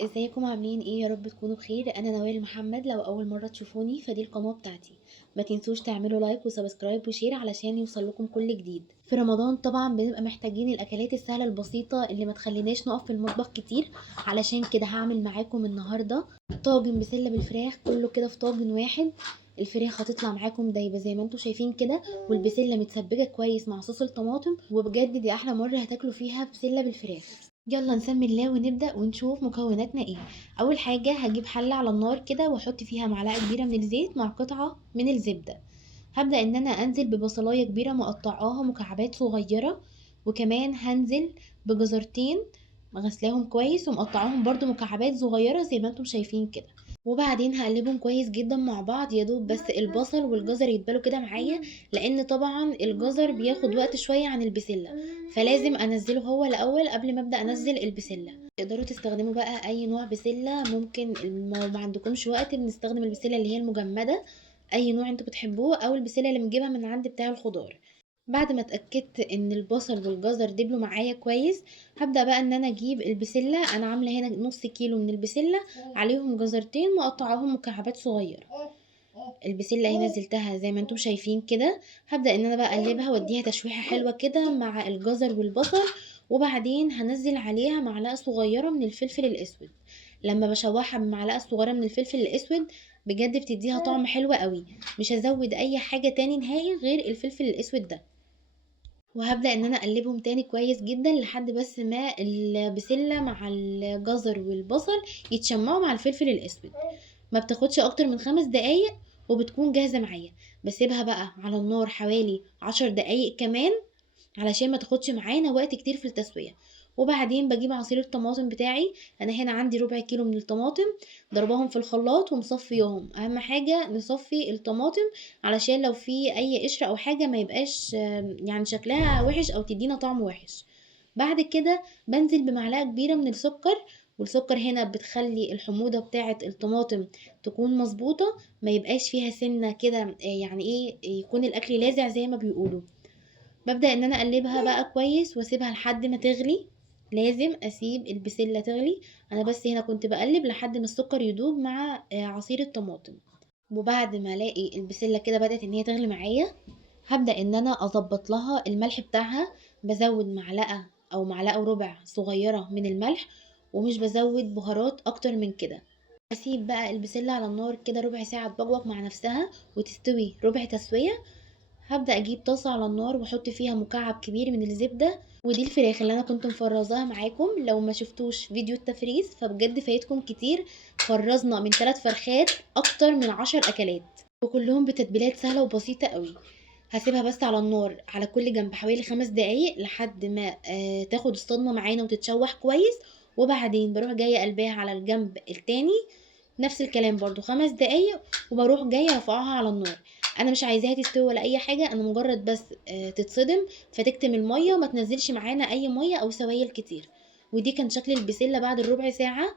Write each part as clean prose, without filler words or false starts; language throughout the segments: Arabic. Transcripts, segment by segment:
ازيكم عاملين ايه؟ يا رب تكونوا بخير. انا نوال محمد. لو اول مره تشوفوني فدي القناه بتاعتي. ما تنسوش تعملوا لايك وسبسكرايب وشير علشان يوصل لكم كل جديد. في رمضان طبعا بنبقى محتاجين الاكلات السهله البسيطه اللي ما تخليناش نقف في المطبخ كتير. علشان كده هعمل معاكم النهارده طاجن بسله بالفراخ، كله كده في طاجن واحد. الفراخ هتطلع معاكم دايبه زي ما انتم شايفين كده، والبسله متسبكه كويس مع صوص الطماطم، وبجد دي احلى مره هتاكلوا فيها بسله بالفراخ. يلا نسمي الله ونبدأ ونشوف مكوناتنا ايه. اول حاجة هجيب حلة على النار كده واحط فيها معلقة كبيرة من الزيت مع قطعة من الزبدة. هبدأ ان انا انزل ببصلاية كبيرة مقطعاها مكعبات صغيرة، وكمان هنزل بجزرتين غسلاهم كويس ومقطعاهم برضو مكعبات صغيرة زي ما انتم شايفين كده. وبعدين هقلبهم كويس جدا مع بعض، يا دوب بس البصل والجزر يتبالوا كده معايا، لان طبعا الجزر بياخد وقت شوية عن البسلة، فلازم انزله هو الاول قبل ما ابدا انزل البسله. تقدروا تستخدموا بقى اي نوع بسله، ممكن لو ما عندكمش وقت بنستخدم البسله اللي هي المجمده، اي نوع انتوا بتحبوه، او البسله اللي بنجيبها من عند بتاع الخضار. بعد ما اتاكدت ان البصل والجزر دبلوا معايا كويس، هبدا بقى ان انا اجيب البسله. انا عامله هنا نص كيلو من البسله، عليهم جزرتين مقطعاهم مكعبات صغيره. البسله اهي نزلتها زي ما انتم شايفين كده. هبدا ان انا بقى اقلبها واديها تشويحه حلوه كده مع الجزر والبصل، وبعدين هنزل عليها معلقه صغيره من الفلفل الاسود. لما بشوحها بمعلقه صغيره من الفلفل الاسود بجد بتديها طعم حلو قوي. مش هزود اي حاجه تاني نهائي غير الفلفل الاسود ده. وهبدا ان انا اقلبهم تاني كويس جدا لحد بس ما البسله مع الجزر والبصل يتشمعوا مع الفلفل الاسود. ما بتاخدش اكتر من 5 دقايق وبتكون جاهزة معايا. بسيبها بقى على النار حوالي 10 دقايق كمان علشان ما تاخدش معانا وقت كتير في التسوية. وبعدين بجيب عصير الطماطم بتاعي. انا هنا عندي ربع كيلو من الطماطم، ضربهم في الخلاط ومصفيهم. اهم حاجة نصفي الطماطم علشان لو في اي قشرة او حاجة ما يبقاش يعني شكلها وحش او تدينا طعم وحش. بعد كده بنزل بمعلقة كبيرة من السكر، والسكر هنا بتخلي الحموضة بتاعة الطماطم تكون مظبوطة، ما يبقاش فيها سنة كده، يعني ايه، يكون الاكل لاذع زي ما بيقولوا. ببدأ ان انا اقلبها بقى كويس واسيبها لحد ما تغلي. لازم اسيب البسلة تغلي. انا بس هنا كنت بقلب لحد ما السكر يدوب مع عصير الطماطم. وبعد ما الاقي البسلة كده بدأت ان هي تغلي معايا، هبدأ ان انا اظبط لها الملح بتاعها. بزود معلقة او معلقة وربع صغيرة من الملح، ومش بزود بهارات اكتر من كده. اسيب بقى البسلة على النار كده ربع ساعة تبقبق مع نفسها وتستوي ربع تسوية. هبدأ اجيب طاسة على النار واحط فيها مكعب كبير من الزبدة. ودي الفراخ اللي انا كنت مفرزاها معاكم. لو ما شفتوش فيديو التفريز فبجد فايتكم كتير. فرزنا من 3 فرخات اكتر من 10 اكلات، وكلهم بتتبيلات سهلة وبسيطة قوي. هسيبها بس على النار على كل جنب حوالي 5 دقايق لحد ما تاخد الصدمة معانا وتتشوح كويس. وبعدين بروح جاية قلبها على الجنب التاني، نفس الكلام برضو 5 دقايق، وبروح جاية رافعاها على النار. انا مش عايزاها تستوي ولا اي حاجة، انا مجرد بس تتصدم فتكتم المية وما تنزلش معانا اي مية او سوائل كتير. ودي كان شكل البسلة بعد الربع ساعة.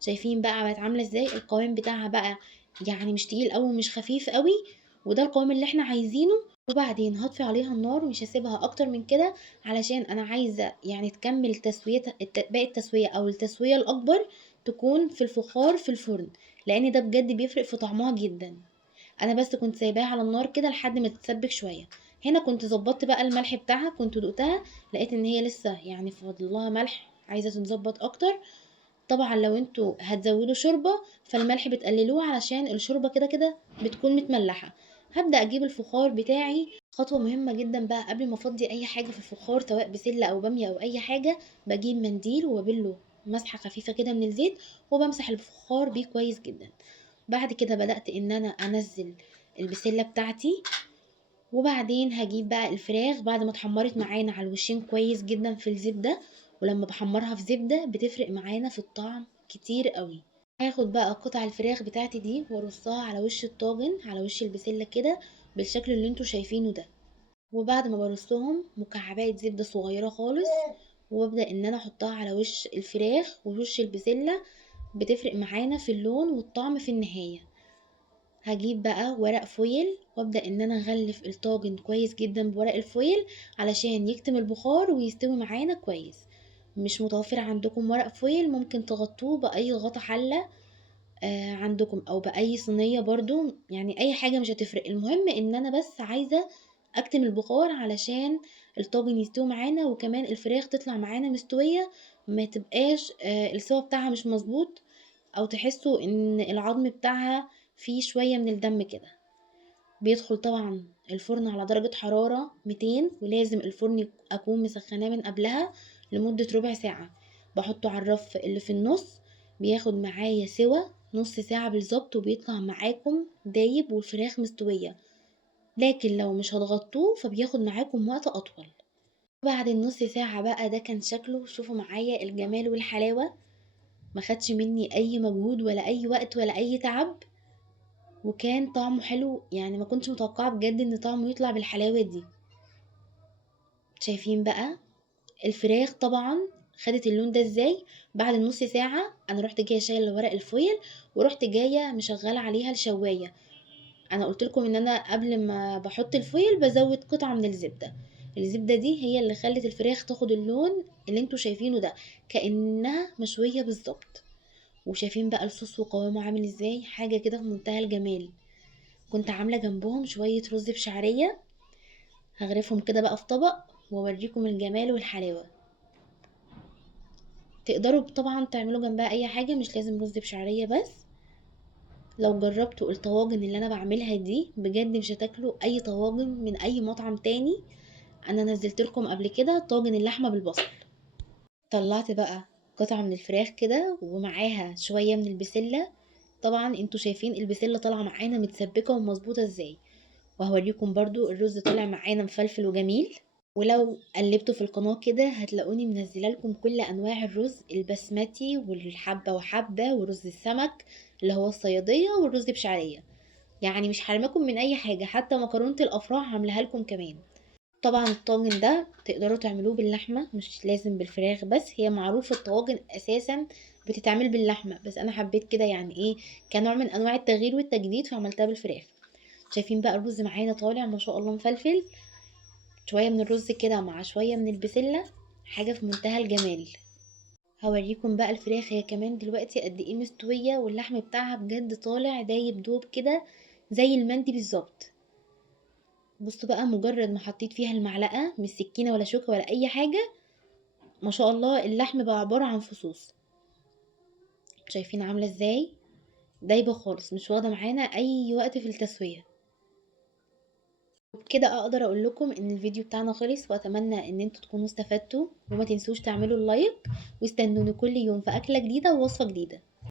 شايفين بقى بقت عاملة ازاي؟ القوام بتاعها بقى يعني مش تقيل قوي ومش خفيف قوي، وده القوام اللي احنا عايزينه. وبعدين هطفي عليها النار ومش هسيبها اكتر من كده، علشان انا عايزة يعني تكمل تسويتها. باقي التسوية او التسوية الاكبر تكون في الفخار في الفرن، لان ده بجد بيفرق في طعمها جدا. انا بس كنت سايباها على النار كده لحد ما تتسبك شويه. هنا كنت ظبطت بقى الملح بتاعها، كنت دقتها لقيت ان هي لسه يعني فاضل لها ملح، عايزه تتظبط اكتر. طبعا لو انتوا هتزودوا شوربه فالملح بتقللوه علشان الشوربه كده كده بتكون متملحه. هبدا اجيب الفخار بتاعي. خطوه مهمه جدا بقى قبل ما افضي اي حاجه في الفخار سواء بسله او باميه او اي حاجه، بجيب منديل وببله مسحه خفيفه كده من الزيت، وبمسح الفخار بيه كويس جدا. بعد كده بدأت ان انا انزل البسلة بتاعتي. وبعدين هجيب بقى الفراخ بعد ما اتحمرت معانا على الوشين كويس جدا في الزبدة. ولما بحمرها في زبدة بتفرق معانا في الطعم كتير قوي. هاخد بقى قطع الفراخ بتاعتي دي وارصها على وش الطاجن، على وش البسلة كده بالشكل اللي انتوا شايفينه ده. وبعد ما برصهم مكعبات زبدة صغيرة خالص، وببدأ ان انا احطها على وش الفراخ ووش البسلة. بتفرق معانا في اللون والطعم في النهاية. هجيب بقى ورق فويل وابدأ ان انا اغلف الطاجن كويس جدا بورق الفويل علشان يكتم البخار ويستوي معانا كويس. مش متوفر عندكم ورق فويل ممكن تغطوه باي غطا حله عندكم او باي صينيه برضو، يعني اي حاجه مش هتفرق. المهم ان انا بس عايزه اكتم البخار علشان الطاجن يستوي معانا، وكمان الفراخ تطلع معانا مستويه، ما تبقاش السوا بتاعها مش مظبوط، او تحسوا ان العظم بتاعها فيه شويه من الدم كده. بيدخل طبعا الفرن على درجة حرارة 200، ولازم الفرن أكون مسخناه من قبلها لمدة ربع ساعة. بحطه على الرف اللي في النص، بياخد معايا سوا نص ساعة بالظبط، وبيطلع معاكم دايب والفراخ مستوية. لكن لو مش هتغطوه فبياخد معاكم وقت أطول. بعد النص ساعة بقى ده كان شكله، شوفوا معايا الجمال والحلاوة، ما خدش مني أي مجهود ولا أي وقت ولا أي تعب، وكان طعمه حلو. يعني ما كنتش متوقعة بجد ان طعمه يطلع بالحلاوة دي. شايفين بقى الفراخ طبعا خدت اللون ده ازاي؟ بعد النص ساعة انا رحت جاية شايلة ورق الفويل، ورحت جاية مشغلة عليها الشواية. انا قلت لكم ان انا قبل ما بحط الفويل بزود قطعة من الزبدة. الزبدة دي هي اللي خلت الفراخ تاخد اللون اللي انتوا شايفينه ده، كأنها مشوية بالظبط. وشايفين بقى الصوص وقوامه عامل ازاي، حاجة كده في منتهى الجمال. كنت عاملة جنبهم شوية رز بشعرية، هغرفهم كده بقى في طبق واوريكم الجمال والحلاوة. تقدروا طبعا تعملوا جنبها اي حاجة، مش لازم رز بشعرية بس. لو جربتوا الطواجن اللي انا بعملها دي بجد مش هتاكلوا اي طواجن من اي مطعم تاني. انا نزلت لكم قبل كده طاجن اللحمة بالبصل. طلعت بقى قطعة من الفراخ كده ومعاها شوية من البسلة. طبعا انتوا شايفين البسلة طالعة معانا متسبكة ومظبوطة ازاي. وهوريكم برضو الرز طلع معانا مفلفل وجميل. ولو قلبتوا في القناة كده هتلاقوني منزله لكم كل انواع الرز، البسمتي والحبة وحبة ورز السمك اللي هو الصيادية والرز بشعرية. يعني مش حرمكم من اي حاجة، حتى مكرونة الافراح عاملاها لكم كمان. طبعا الطاجن ده تقدروا تعملوه باللحمة، مش لازم بالفراخ بس. هي معروف الطواجن اساسا بتتعمل باللحمة، بس انا حبيت كده يعني ايه، كنوع من انواع التغيير والتجديد فعملتها بالفراخ. شايفين بقى الرز معانا طالع ما شاء الله مفلفل، شوية من الرز كده مع شوية من البسلة، حاجة في منتهى الجمال. هوريكم بقى الفراخ هي كمان دلوقتي قد ايه مستوية، واللحم بتاعها بجد طالع دايب دوب كده زي المندي بالظبط. بصوا بقى مجرد ما حطيت فيها المعلقة، مش سكينة ولا شوكة ولا اي حاجة، ما شاء الله اللحم بقى عبارة عن فصوص. شايفين عاملة ازاي؟ دايبة خالص، مش واخدة معانا اي وقت في التسوية. وبكده اقدر اقول لكم ان الفيديو بتاعنا خلص، واتمنى ان انتوا تكونوا استفدتوا، وما تنسوش تعملوا اللايك، واستنوني كل يوم في اكلة جديدة ووصفة جديدة.